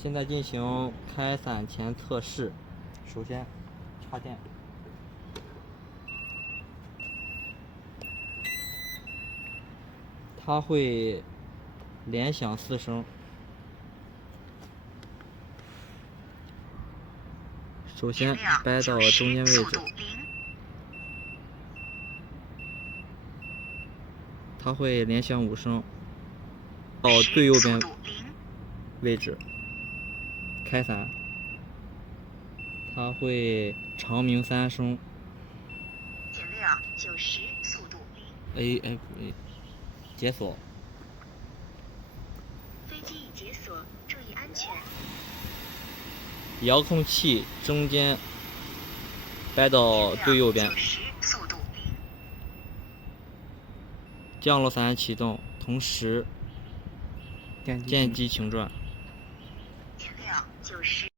现在进行开伞前测试。首先插电，它会连响4声。首先掰到中间位置，它会连响5声，到最右边位置开伞，它会长鸣3声。减量90，速度0。解锁。飞机已解锁，注意安全。遥控器中间掰到最右边，速度降落伞启动，同时电机请转。减量90。